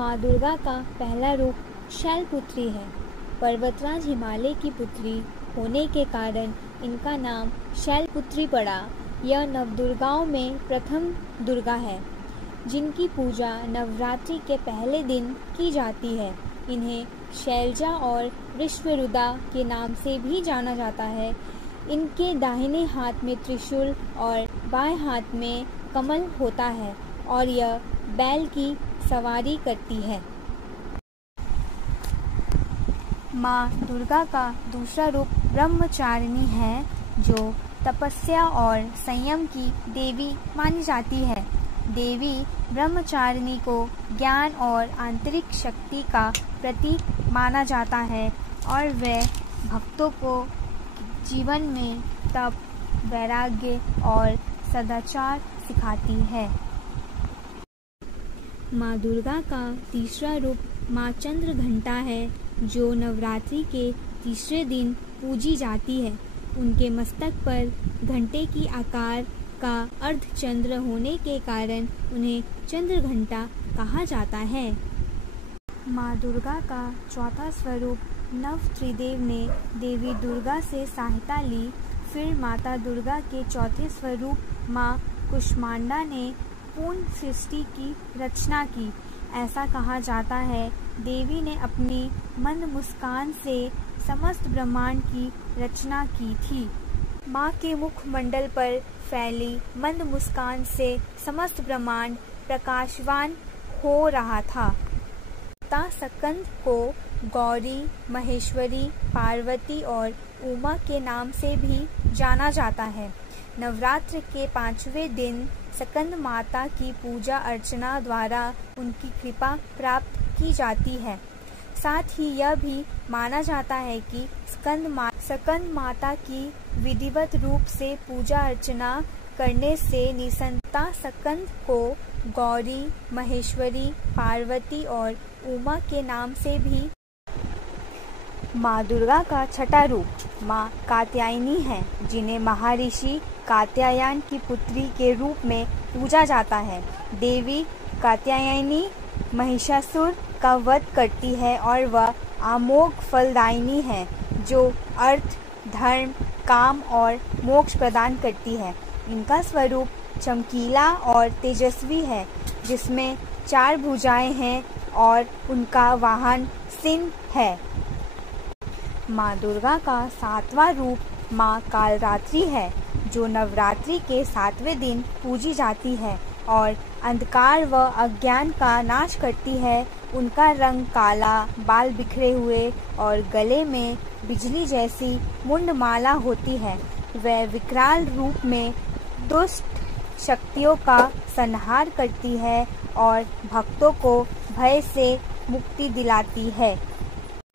माँ दुर्गा का पहला रूप शैलपुत्री है। पर्वतराज हिमालय की पुत्री होने के कारण इनका नाम शैलपुत्री पड़ा। यह नवदुर्गाओं में प्रथम दुर्गा है, जिनकी पूजा नवरात्रि के पहले दिन की जाती है। इन्हें शैलजा और विश्वरुदा के नाम से भी जाना जाता है। इनके दाहिने हाथ में त्रिशूल और बाएं हाथ में कमल होता है और यह बैल की सवारी करती है। माँ दुर्गा का दूसरा रूप ब्रह्मचारिणी है, जो तपस्या और संयम की देवी मानी जाती है। देवी ब्रह्मचारिणी को ज्ञान और आंतरिक शक्ति का प्रतीक माना जाता है और वह भक्तों को जीवन में तप, वैराग्य और सदाचार सिखाती है। माँ दुर्गा का तीसरा रूप माँ चंद्रघंटा है, जो नवरात्रि के तीसरे दिन पूजी जाती है। उनके मस्तक पर घंटे की आकार का अर्धचंद्र होने के कारण उन्हें चंद्रघंटा कहा जाता है। माँ दुर्गा का चौथा स्वरूप नव त्रिदेव ने देवी दुर्गा से सहायता ली। फिर माता दुर्गा के चौथे स्वरूप माँ कुष्मांडा ने पूर्ण सृष्टि की रचना की। ऐसा कहा जाता है, देवी ने अपनी मंद मुस्कान से समस्त ब्रह्मांड की रचना की थी। माँ के मुखमंडल पर फैली मंद मुस्कान से समस्त ब्रह्मांड प्रकाशवान हो रहा था। माता स्कंद को गौरी, महेश्वरी, पार्वती और उमा के नाम से भी जाना जाता है। नवरात्र के 5वें दिन स्कंद माता की पूजा अर्चना द्वारा उनकी कृपा प्राप्त की जाती है। साथ ही यह भी माना जाता है कि स्कंद माता की विधिवत रूप से पूजा अर्चना करने से निसंता स्कंद को गौरी, महेश्वरी, पार्वती और उमा के नाम से भी। माँ दुर्गा का छठा रूप माँ कात्यायनी है, जिन्हें महर्षि कात्यायन की पुत्री के रूप में पूजा जाता है। देवी कात्यायनी महिषासुर का वध करती है और वह अमोघ फलदायिनी है, जो अर्थ, धर्म, काम और मोक्ष प्रदान करती है। इनका स्वरूप चमकीला और तेजस्वी है, जिसमें 4 भुजाएं हैं और उनका वाहन सिंह है। माँ दुर्गा का 7वां रूप माँ कालरात्रि है, जो नवरात्रि के 7वें दिन पूजी जाती है और अंधकार व अज्ञान का नाश करती है। उनका रंग काला, बाल बिखरे हुए और गले में बिजली जैसी मुंडमाला होती है। वह विकराल रूप में दुष्ट शक्तियों का संहार करती है और भक्तों को भय से मुक्ति दिलाती है।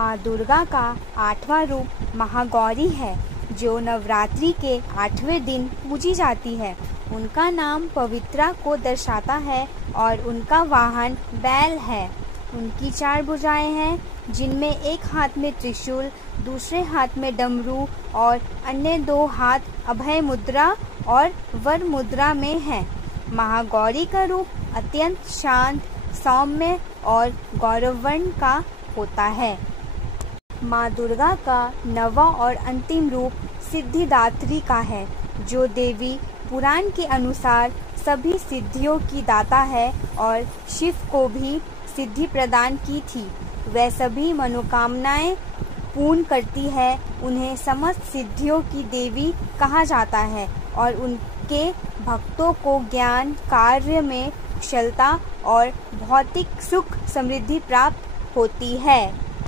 माँ दुर्गा का 8वां रूप महागौरी है, जो नवरात्रि के 8वें दिन पूजी जाती है। उनका नाम पवित्रा को दर्शाता है और उनका वाहन बैल है। उनकी 4 भुजाएं हैं, जिनमें एक हाथ में त्रिशूल, दूसरे हाथ में डमरू और अन्य 2 हाथ अभय मुद्रा और वर मुद्रा में हैं। महागौरी का रूप अत्यंत शांत, सौम्य और गौरवर्ण का होता है। माँ दुर्गा का 9वां और अंतिम रूप सिद्धिदात्री का है, जो देवी पुराण के अनुसार सभी सिद्धियों की दाता है और शिव को भी सिद्धि प्रदान की थी। वह सभी मनोकामनाएं पूर्ण करती है। उन्हें समस्त सिद्धियों की देवी कहा जाता है और उनके भक्तों को ज्ञान, कार्य में कुशलता और भौतिक सुख समृद्धि प्राप्त होती है।